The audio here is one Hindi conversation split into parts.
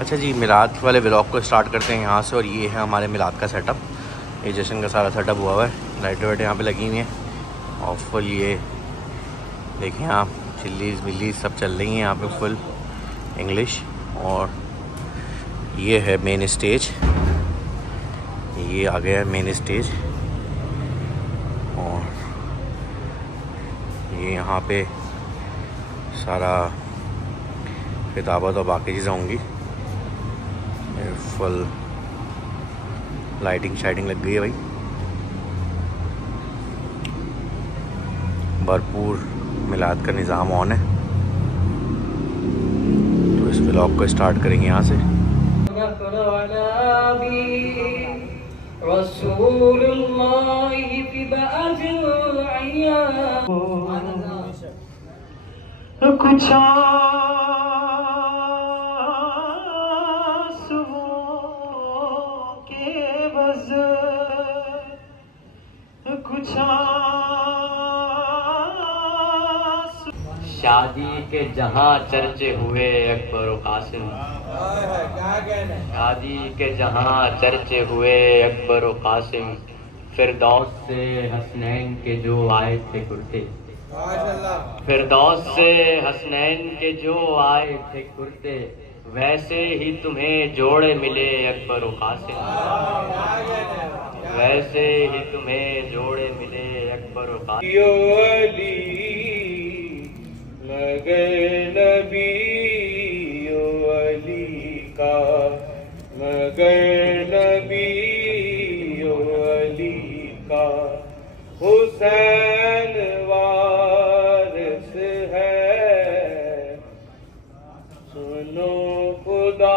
अच्छा जी, मिलाद वाले व्लॉग को स्टार्ट करते हैं यहाँ से। और ये है हमारे मिलाद का सेटअप। ये जश्न का सारा सेटअप हुआ हुआ है। लाइटें वाइटें यहाँ पे लगी हुई हैं और फुल ये देखें आप, चिल्लीज मिल्लीज सब चल रही हैं यहाँ पे फुल इंग्लिश। और ये है मेन स्टेज, ये आ गया है मेन स्टेज। और ये यहाँ पे सारा खिताबत और बाकी चीज़ें होंगी। फुल लाइटिंग शाइटिंग लग गई है भाई, भरपूर मिलाद का निज़ाम ऑन है। तो इस व्लॉग को स्टार्ट करेंगे यहाँ से। कुछ शादी के जहाँ चर्चे हुए अकबर व कासिम, शादी के जहाँ चर्चे हुए अकबर व कासिम, फिरदौस से हसनैन के जो आए थे कुर्ते, फिरदौस से हसनैन के जो आए थे कुर्ते, वैसे ही तुम्हें जोड़े मिले अकबर व कासिम, वैसे ही तुम्हें जोड़े मिले अकबर व कासिम। मगर नबी ओ अली का, मगर नबी ओ अली का, हुसैन वारिस है, सुनो खुदा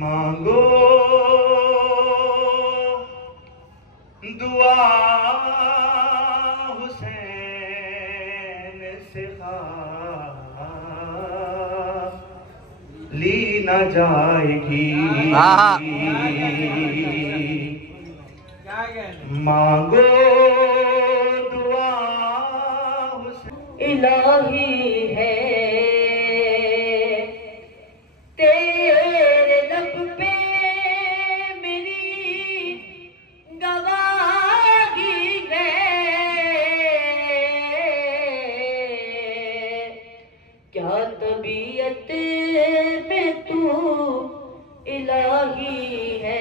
मांगो दुआ ली न जाएगी, मांगो दुआ इलाही है तेरे लब पे मेरी गवाही है, क्या तबीयत में तू इलाही है।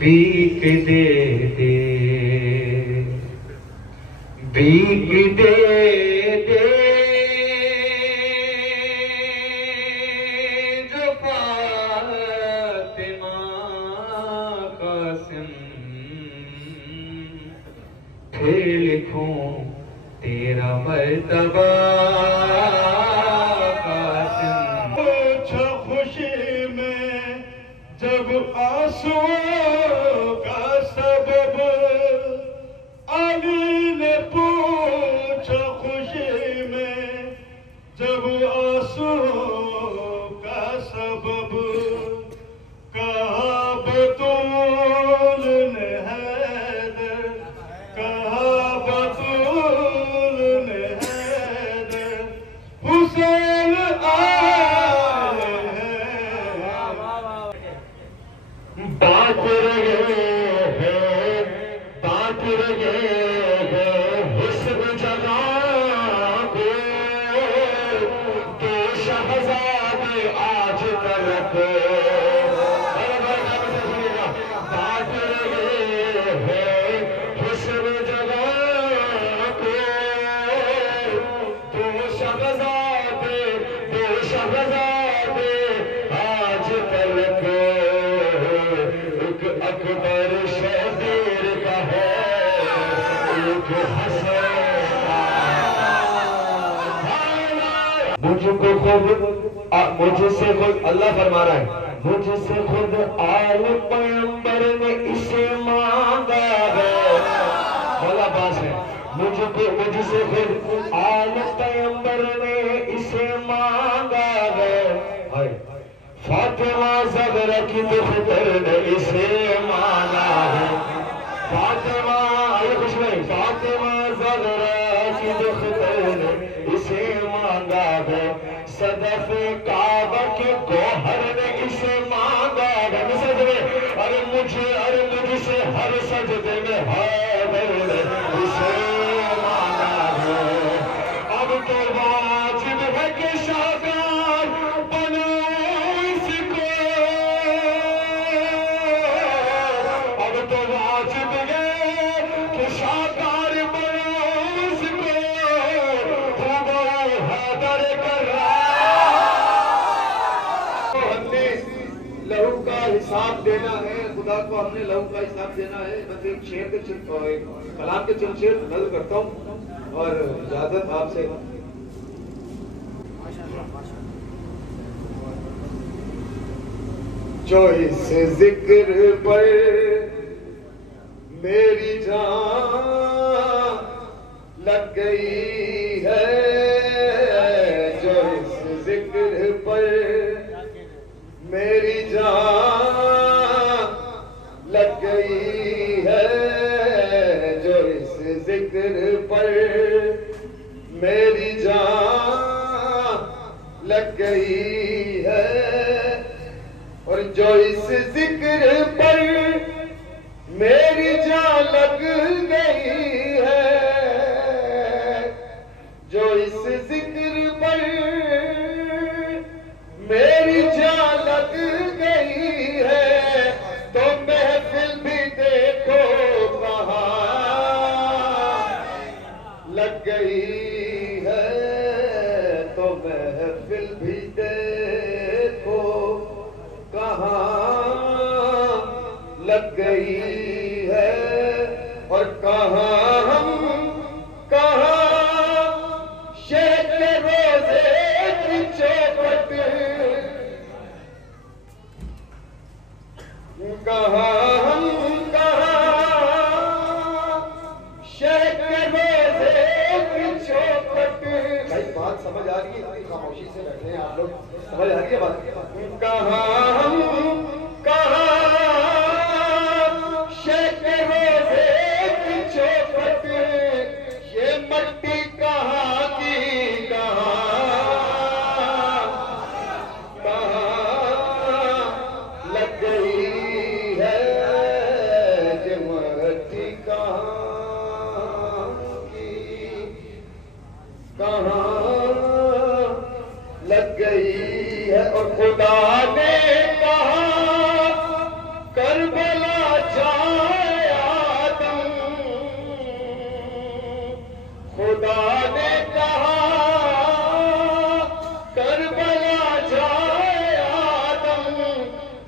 भीख दे दे, भीख दे दे, जो फातिमा कासिम, फिर लिखूं तेरा मर्तबा कासिम। कुछ खुशी में जब आंसू का सबब अली ने पूछा, खुशी में जब आंसू का सबब, कहा बतूल ने हैदर, कहा बतूल ने हैदर, हुसैन आए हैं, बात रहे हैं, बात रहे हैं हुस्न जगा को, तो शहजादे आज तलक, बात रहे हैं हुस्न जगा को, तो शहजादे आज तलक, अकबर शबीर का है, एक हसन मुझको खुद मुझसे खुद अल्लाह फरमा रहा है, मुझसे खुद आल पैगंबर ने इसे मांगा है। बोला बात है, मुझसे खुद आल पैगंबर ने इसे मांगा है। फातिमा ज़हरा की दुख्तर ने इसे मांगा है। फातिमा, ये कुछ नहीं, फातिमा ज़हरा की दुख्तर ने इसे मांगा है। सदफ़े काबा के गौहर ने इसे मांगा है। अरे मुझसे हर सजदे में हैदर ने इसे मांगा है। अब तो वाजिब है कि शाकार बनो इसको, अब तो वाजिब है कि शाकार बनो इसको। खुदा हैदर कर हमने लहू का हिसाब देना है, खुदा को हमने लहू का हिसाब देना है। बस एक शेर के कलाम के चंद शेर नज़र करता हूँ और इजाजत आपसे। जो इस जिक्र पर मेरी जान लग गई है, जो इस जिक्र पर मेरी जान लग गई है, जो इस जिक्र पर मेरी जान लग गई है। और जो इस जिक्र पर मेरी जान लग गई है, जो इस जिक्र पर मेरी जान लग गई है, तो महफिल भी देखो कहाँ लग गई है, तो महफिल भी देखो कहाँ लग गई है। और कहाँ हम कहाँ शेख रोजे की चौखट, कहाँ हम कहाँ शेख रोजे की चौखट। भाई बात समझ आ रही है? खामोशी से बैठे हैं आप लोग, समझ आ रही है बात? कहाँ हम कहाँ शेख रोजे की चौखट, ये मट्टी कहाँ की कहाँ लग गई है, ये मट्टी कहाँ की कहाँ लग गई है। और खुदा ने कहा करबला जाए आदम, खुदा ने कहा करबला जाए आदम,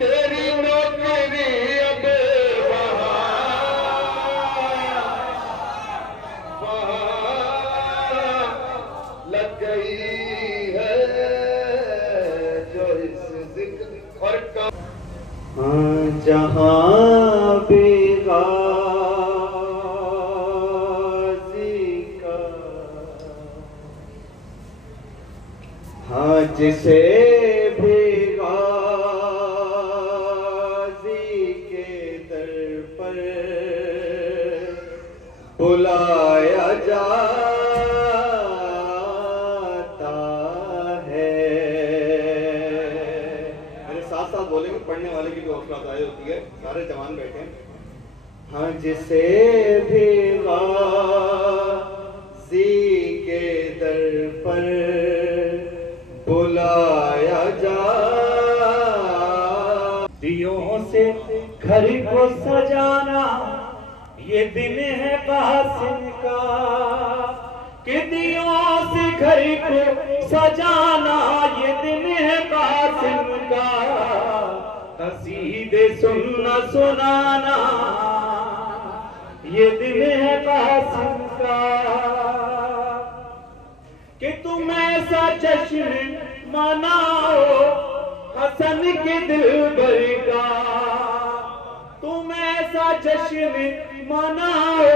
तेरी नौकरी अब वहाँ लग गई है, जो इस जिक्र और जहाँ भी गाज़ी का, हाँ जिसे भी गाज़ी के दर पर बुलाया जाता है। मेरे साथ साथ बोलेंगे, पढ़ने वाले की भी हौसला अफजाई होती है, सारे जवान बैठे हैं। हाँ जिसे भी गाज़ी के दर पर बुलाया जा, दियों से घर को सजाना ये दिन है कासिम का, कि दियों से घर को सजाना ये दिन है कासिम का, कसीदे सुनना सुनाना ये दिन है कासिम का, कि तुम ऐसा जश्न मनाओ हसन के दिलबर का तुम ऐसा जश्न मनाओ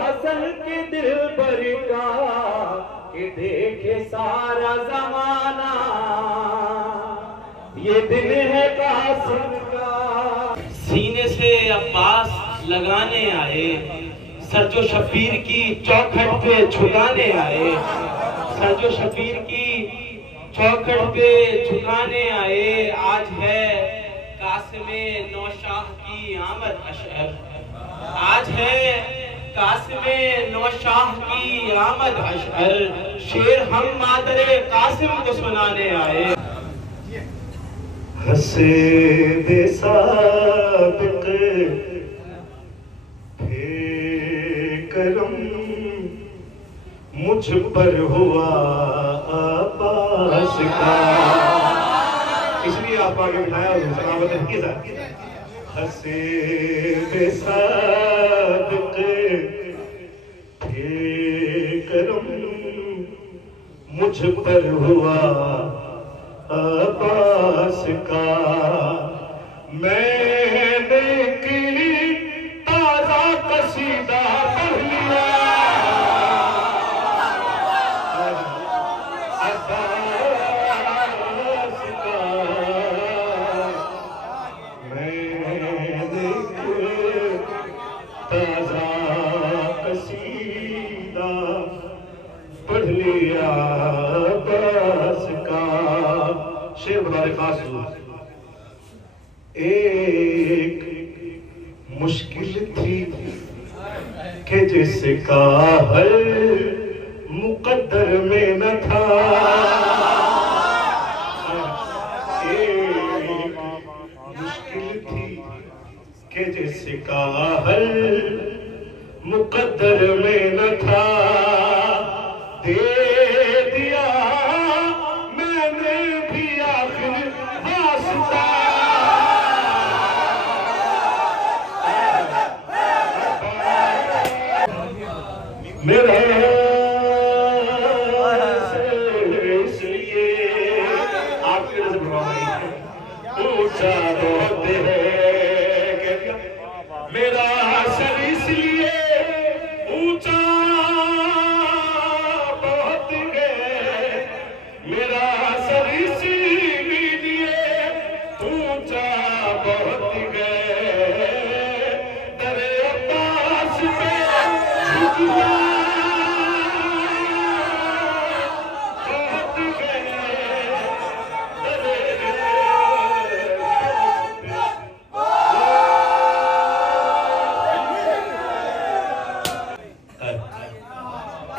हसन के दिलबर का कि देखे सारा जमाना ये दिन है कासिम का। सीने से अब्बास लगाने आए सरजो शबीर की चौखट पे झुकाने आए सरजो शबीर की चौखट पे झुकाने आए। आज है कासिमे नौशाह की आमद अशअर आज है कासिमे नौशाह की आमद अशअर शेर हम मादरे कासिम को सुनाने आए। हसे दे साबिक करम मुझ पर हुआ आपास का इसलिए आप आगे बिठाया हसे दे साबिक करम मुझ पर हुआ आपास का। मैंने की ताजा कसीदा पढ़ लिया अब्बास का। मैंने ताजा कसीदा पढ़ लिया अब्बास का। शेर बड़े खास एक मुश्किल थी कि जिसका हल मुकद्दर में न था। एक मुश्किल थी कि जिसका हल मुकद्दर में न था। दे दिया मैंने भी आखिर वास्ता। मेरा इसलिए आपके ऊंचा बहुत है मेरा सर इसलिए ऊंचा बहुत है मेरा सर इसलिए ऊंचा बहुत है। दरे अब्बास पे झुकिया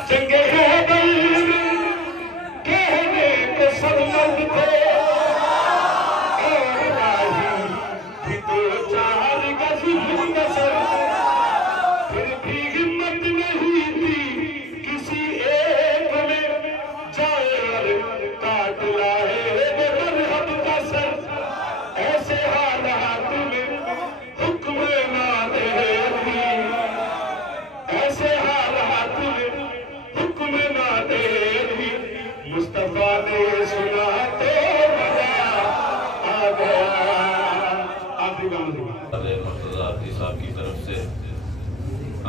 चंगे कहने के सब मर्द थे और राही भी दो चार गज मुख्तसर। फिर भी हिम्मत नहीं थी किसी एक में जाए और काट लाए मरहब का सर। ऐसे हालात में हुक्म ना दे ऐसे हालात में हुक्म ना दे मुस्तफा ने सुना तो मजा आ गया। मुर्तज़ा साहब की तरफ से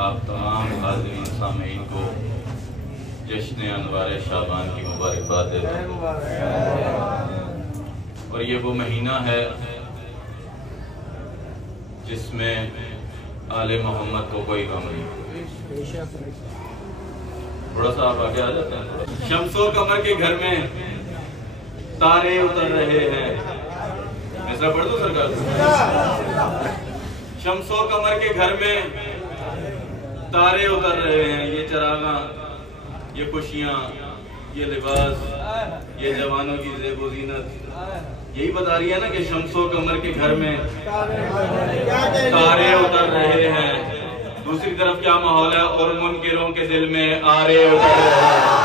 आप तमाम हाज़रीन सामीन को जश्न अनवार शाबान की मुबारकबाद देता हूँ। और ये वो महीना है जिसमें आले मोहम्मद को कोई गम नहीं। थोड़ा सा आप आगे आ जाते हैं। शम्सो कमर के घर में तारे उतर रहे हैं। ऐसा पढ़ दो सरकार। शम्सो कमर के घर में तारे उतर रहे हैं। ये चरागा, ये खुशियाँ, ये लिबास, ये जवानों की ज़ेबो ज़ीनत यही बता रही है ना कि शम्सो कमर के घर में तारे उतर रहे हैं। दूसरी तरफ क्या माहौल है और मुनकिरों के दिल में आरे उतर रहे हैं।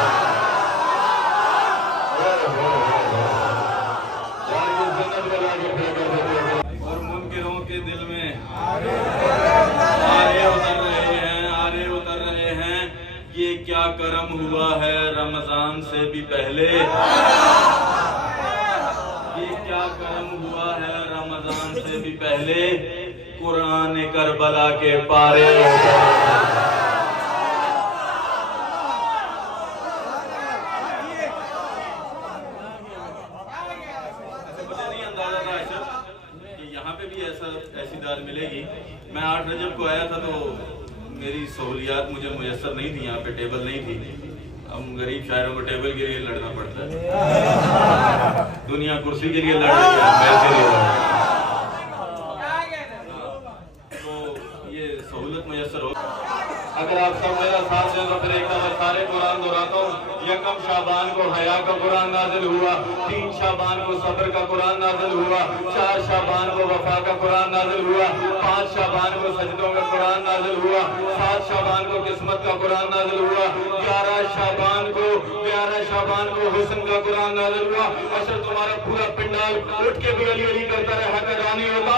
और मुनकिरों के दिल में आरे उतर रहे हैं, आरे उतर रहे हैं। ये क्या करम हुआ है रमजान से भी पहले, ये क्या करम पहले कुरान करबला के पारे यहाँ पे भी ऐसी दाल मिलेगी। मैं 8 रजब को आया था तो मेरी सहूलियात मुझे मुयस्सर नहीं थी, यहाँ पे टेबल नहीं थी। हम गरीब शायरों को टेबल के लिए लड़ना पड़ता है, दुनिया कुर्सी के लिए लड़ रही है, बैल के लिए लड़ रही है। तो ये सहूलत मुयस्सर हो। अगर आप सब मेरा साथ दें तो फिर एक दफा सारे कुरान दोहराता हूँ। यकम शाबान को हया का कुरान नाजिल हुआ, 3 शाबान को सब्र का कुरान नाजिल हुआ, 4 शाबान को वफा का कुरान नाजिल हुआ, 5 शाबान को सजदों का कुरान नाजिल हुआ, 7 शाबान को किस्मत का कुरान नाजिल हुआ, 11 शाबान को हुस्न का कुरान नाजिल हुआ। अशर तुम्हारा पूरा पिंडाल उठ के भी अली अली करता रहा का नहीं होता।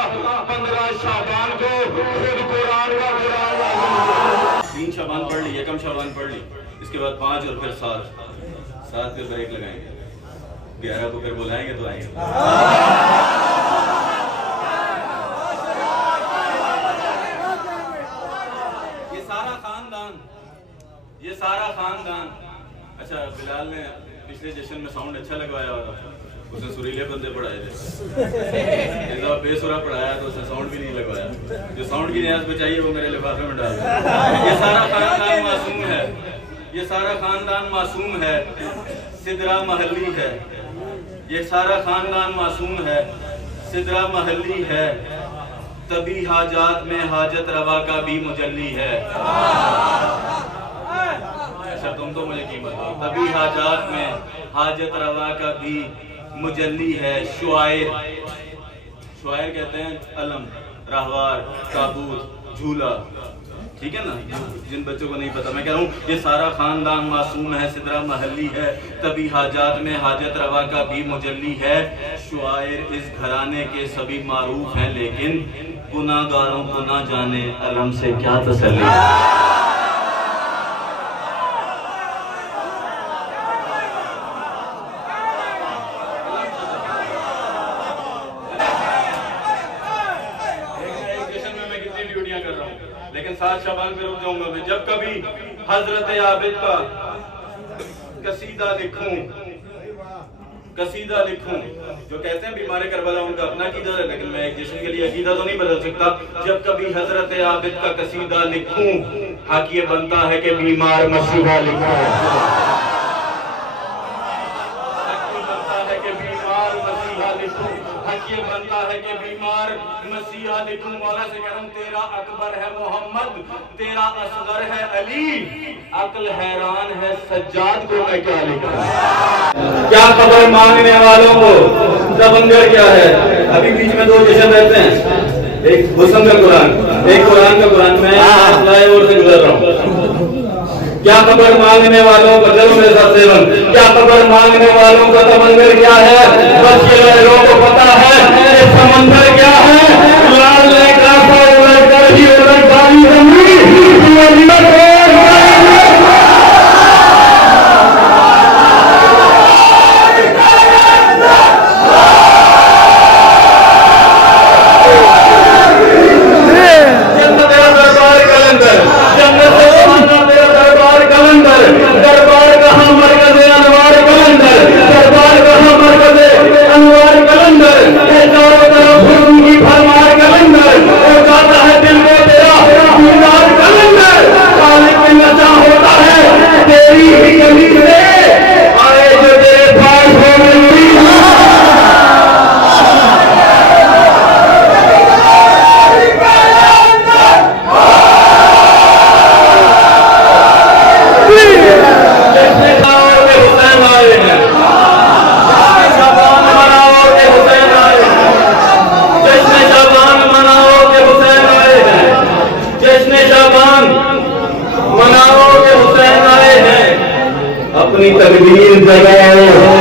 15 शाबान को खुद कुरान का कुरान नाजिल हुआ। 3 शाबान पढ़ ली, यकम शाबान पढ़ ली, इसके बाद 5 और फिर 7 पे ब्रेक लगाएंगे, 11 को फिर बुलाएंगे तो आएंगे। ये सारा खानदान अच्छा, बिलाल ने पिछले जश्न में साउंड अच्छा लगवाया हुआ था, उसने सुरीले बंदे पढ़ाए थे। बेसुरा पढ़ाया तो उसने साउंड भी नहीं लगवाया। जो साउंड की रियाज बचाई है वो मेरे लिफाफे में डाल। ये सारा खानदान मासूम है, ये सारा खानदान मासूम है, सिदरा महल्ली है। ये सारा खानदान मासूम है, सिदरा महल्ली है। तभी हाजात में हाजत रवा का भी मुजल्ली है। अच्छा, तुम तो मुझे कीमत दो। तभी हाजात में हाजत रवा का भी मुजल्ली है। शुआयर कहते हैं अलम, राहवार, ताबूत, झूला, ठीक है ना। जिन बच्चों को नहीं पता, मैं कह रहा हूँ ये सारा खानदान मासूम है, सिदरा महल्ली है। तभी हाजात में हाजत रवा का भी मुजल्ली है। शुआयर इस घराने के सभी मारूफ हैं, लेकिन गुनाहगारों को ना जाने अलम से क्या तसल्ली। लेकिन 7 शाबान पे रुक जाऊंगा मैं। जब कभी हजरत आबिद का कसीदा लिखूं, जो कहते हैं बीमार करबला उनका अपना अकीदा है, लेकिन मैं एक जश्न के लिए अकीदा तो नहीं बदल सकता। जब कभी हजरत आबिद का कसीदा लिखूं, हक ये बनता है कि बीमार मसीहा लिखूं। ये बनता है कि बीमार मसीहा लिखूं। मौला से कह रहा हूं, तेरा अकबर है मोहम्मद, तेरा असगर है अली, अक्ल हैरान है सज्जाद को मैं क्या लिखूं। क्या खबर मांगने वालों को, दबंगर क्या है। अभी बीच में 2 जश्न रहते हैं, एक हुस्न का कुरान, एक कुरान का कुरान। मैं फ्लाईओवर से गुजर रहा हूँ। क्या खबर मांगने वालों को, चलो मेरे साथ सेवन, क्या खबर मांगने वालों का समंदर क्या है। बस ये लोगों को पता है कि समंदर क्या है। लाल ने काफा उलट कर ही उलट डाली जमीन। अपनी तकदीर जगाओ।